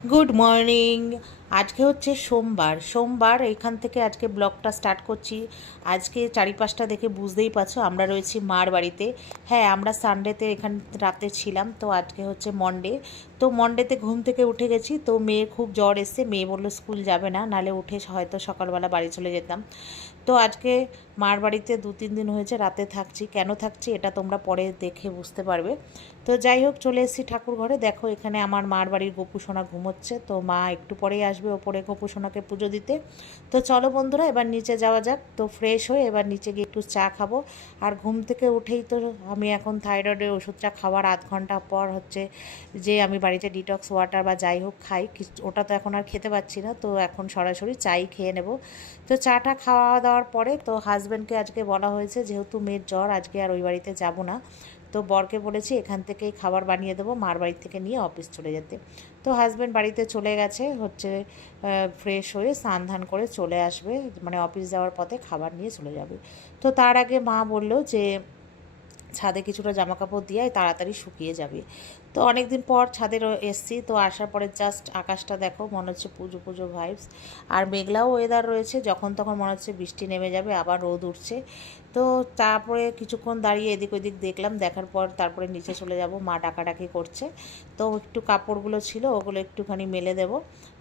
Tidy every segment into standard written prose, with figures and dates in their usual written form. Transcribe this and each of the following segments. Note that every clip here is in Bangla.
Good morning. আজকে হচ্ছে সোমবার এখান থেকে আজকে ব্লগটা স্টার্ট করছি। আজকে চারিপাশটা দেখে বুঝতেই পারছো আমরা রয়েছি মার বাড়িতে। হ্যাঁ, আমরা সানডেতে এখান রাতে ছিলাম, তো আজকে হচ্ছে মন্ডে। তো মন্ডেতে ঘুম থেকে উঠে গেছি, তো মেয়ের খুব জ্বর এসছে, মেয়ে বললো স্কুল যাবে না, নালে উঠে হয়তো সকালবেলা বাড়ি চলে যেতাম। তো আজকে মার বাড়িতে 2-3 দিন হয়েছে রাতে থাকছি। কেন থাকছি এটা তোমরা পরে দেখে বুঝতে পারবে। তো যাই হোক, চলে এসেছি ঠাকুর ঘরে। দেখো এখানে আমার মার বাড়ির গোপুসোনা ঘুমোচ্ছে, তো মা একটু পরেই আসবে ওপরে গোপুসোনাকে পুজো দিতে। তো চলো বন্ধুরা, এবার নিচে যাওয়া যাক। তো ফ্রেশ হয়ে এবার নিচে গিয়ে একটু চা খাবো। আর ঘুম থেকে উঠেই তো আমি এখন থাইরয়েডের ওষুধটা খাওয়ার আধ ঘন্টা পর হচ্ছে যে আমি বাড়িতে ডিটক্স ওয়াটার বা যাই হোক খাই, ওটা তো এখন আর খেতে পাচ্ছি না, তো এখন সরাসরি চাই খেয়ে নেব। তো চাটা খাওয়া দাওয়ার পরে তো হাজব্যান্ডকে আজকে বলা হয়েছে যেহেতু মেয়ের জ্বর, আজকে আর ওই বাড়িতে যাব না। তো বরকে বলেছি এখান থেকেই খাবার বানিয়ে দেবো, মার বাড়ি থেকে নিয়ে অফিস চলে যেতে। তো হাজব্যান্ড বাড়িতে চলে গেছে হচ্ছে ফ্রেশ হয়ে স্নান ধান করে চলে আসবে, মানে অফিস যাওয়ার পথে খাবার নিয়ে চলে যাবে। তো তার আগে মা বলল যে ছাদে কিছুটা জামা কাপড় দিয়ে তাড়াতাড়ি শুকিয়ে যাবে। তো অনেক দিন পর ছাদে এসছি, তো আসার পরে জাস্ট আকাশটা দেখো, মনে হচ্ছে পুজো পুজো ভাইবস। আর মেঘলাও ওয়েদার রয়েছে, যখন তখন মনে হচ্ছে বৃষ্টি নেমে যাবে, আবার রোদ উঠছে। তো তারপরে কিছুক্ষণ দাঁড়িয়ে এদিক ওদিক দেখলাম, দেখার পর তারপরে নিচে চলে যাব, মা ডাকাডাকি করছে। তো একটু কাপড়গুলো ছিল ওগুলো একটুখানি মেলে দেবো।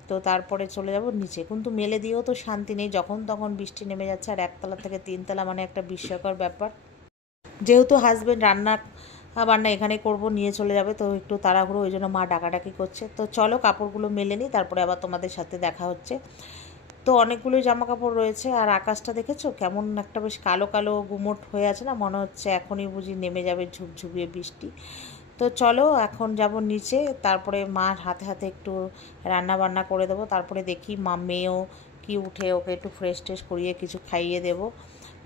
তো তারপরে চলে যাব নিচে, কিন্তু মেলে দিয়েও তো শান্তি নেই, যখন তখন বৃষ্টি নেমে যাচ্ছে। আর একতলা থেকে তিনতলা মানে একটা বিস্ময়কর ব্যাপার। যেহেতু হাজব্যান্ড রান্না বান্না এখানে করব, নিয়ে চলে যাবে, তো একটু তাড়াহুড়ো, ওই জন্য মা ডাকাডাকি করছে। তো চলো কাপড়গুলো মেলে নিই, তারপরে আবার তোমাদের সাথে দেখা হচ্ছে। তো অনেকগুলোই জামা কাপড় রয়েছে। আর আকাশটা দেখেছো কেমন একটা বেশ কালো কালো গুমোট হয়ে আছে না, মনে হচ্ছে এখনই বুঝি নেমে যাবে ঝুপঝুপিয়ে বৃষ্টি। তো চলো এখন যাব নিচে, তারপরে মার হাতে হাতে একটু রান্না বান্না করে দেবো। তারপরে দেখি মা মেয়েও কি উঠে, ওকে একটু ফ্রেশ ট্রেশ করিয়ে কিছু খাইয়ে দেবো।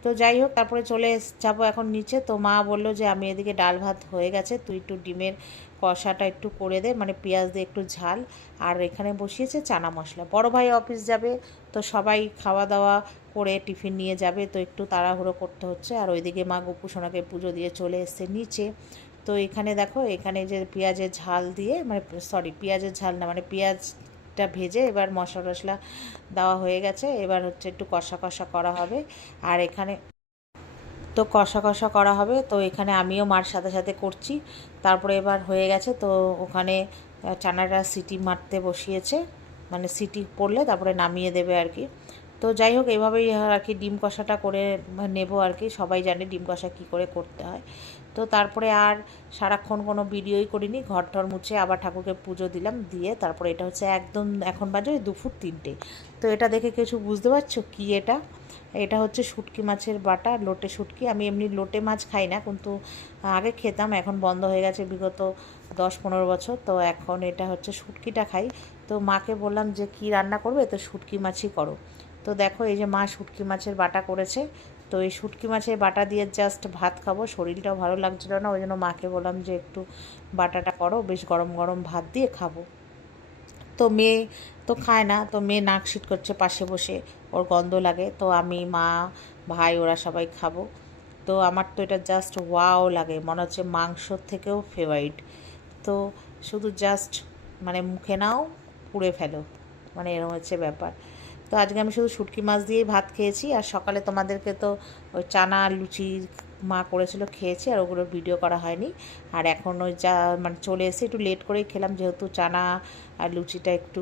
তো যাই হোক, তারপরে চলে যাবো এখন নিচে। তো মা বললো যে আমি এদিকে ডাল ভাত হয়ে গেছে, তুই একটু ডিমের কষাটা একটু করে দে, মানে পেঁয়াজ দিয়ে একটু ঝাল। আর এখানে বসিয়েছে চানা মশলা, বড় ভাই অফিস যাবে, তো সবাই খাওয়া দাওয়া করে টিফিন নিয়ে যাবে, তো একটু তাড়াহুড়ো করতে হচ্ছে। আর ওইদিকে মা গোপু সোনাকে পুজো দিয়ে চলে এসছে নিচে। তো এখানে দেখো, এখানে যে পেঁয়াজের ঝাল দিয়ে, মানে সরি পেঁয়াজের ঝাল না, মানে পেঁয়াজটা ভেজে এবার মশলা টশলা দেওয়া হয়ে গেছে, এবার হচ্ছে একটু কষা কষা করা হবে। আর এখানে তো কষা কষা করা হবে, তো এখানে আমিও মার সাথে সাথে করছি। তারপরে এবার হয়ে গেছে, তো ওখানে চানাটা সিটি মারতে বসিয়েছে, মানে সিটি পড়লে তারপরে নামিয়ে দেবে আর কি। তো যাই হোক, এভাবেই আর কি ডিম কষাটা করে নেব আর কি। সবাই জানে ডিম কষা কী করে করতে হয়। তো তারপরে আর সারাক্ষণ কোনো ভিডিওই করিনি, ঘর টর মুছে আবার ঠাকুরকে পুজো দিলাম, দিয়ে তারপরে এটা হচ্ছে একদম এখন বাজে 2:03। তো এটা দেখে কিছু বুঝতে পারছো কি এটা? এটা হচ্ছে শুটকি মাছের বাটা, লোটে শুটকি। আমি এমনি লোটে মাছ খাই না, কিন্তু আগে খেতাম, এখন বন্ধ হয়ে গেছে বিগত 10-15 বছর। তো এখন এটা হচ্ছে শুটকিটা খাই। তো মাকে বললাম যে কি রান্না করবে, তো শুটকি মাছই করো। তো দেখো এই যে মা শুটকি মাছের বাটা করেছে। তো এই শুটকি মাছের বাটা দিয়ে জাস্ট ভাত খাবো, শরীরটাও ভালো লাগছিল না, ওই জন্য মাকে বললাম যে একটু বাটাটা করো, বেশ গরম গরম ভাত দিয়ে খাবো। তো মেয়ে তো খায় না, তো মেয়ে নাক সিট করছে পাশে বসে, ওর গন্ধ লাগে। তো আমি, মা, ভাই ওরা সবাই খাবো। তো আমার তো এটা জাস্ট ওয়াও লাগে, মনে হচ্ছে মাংসর থেকেও ফেভারিট। তো শুধু জাস্ট মানে মুখে নাও, পুড়ে ফেলো, মানে এরকম হচ্ছে ব্যাপার। তো আজকে আমি শুধু শুটকি মাছ দিয়েই ভাত খেয়েছি। আর সকালে তোমাদেরকে তো ওই চানা লুচি মা করেছিল খেয়েছি, আর ওগুলোর ভিডিও করা হয়নি। আর এখন ওই যা মানে চলে এসে একটু লেট করেই খেলাম, যেহেতু চানা আর লুচিটা একটু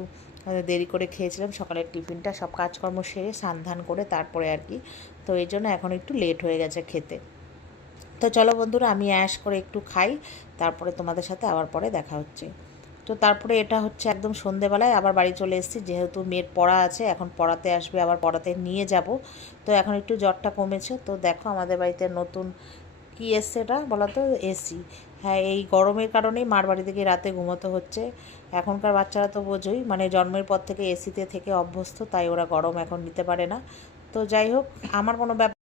দেরি করে খেয়েছিলাম, সকালের টিফিনটা সব কাজকর্ম সেরে স্নান করে তারপরে আর কি। তো এই জন্য এখন একটু লেট হয়ে গেছে খেতে। তো চলো বন্ধুরা, আমি অ্যাশ করে একটু খাই, তারপরে তোমাদের সাথে আবার পরে দেখা হচ্ছে। তো তারপরে এটা হচ্ছে একদম সন্ধেবেলায় আবার বাড়ি চলে এসেছি, যেহেতু মেয়ের পড়া আছে, এখন পড়াতে আসবে, আবার পড়াতে নিয়ে যাব। তো এখন একটু জ্বরটা কমেছে। তো দেখো আমাদের বাড়িতে নতুন কি এসছে, এটা বলো তো, এসি। হ্যাঁ, এই গরমের কারণেই মার বাড়ি থেকে রাতে ঘুমোতে হচ্ছে। এখনকার বাচ্চারা তো বোঝোই, মানে জন্মের পর থেকে এসিতে থেকে অভ্যস্ত, তাই ওরা গরম এখন নিতে পারে না। তো যাই হোক, আমার কোনো ব্যাপার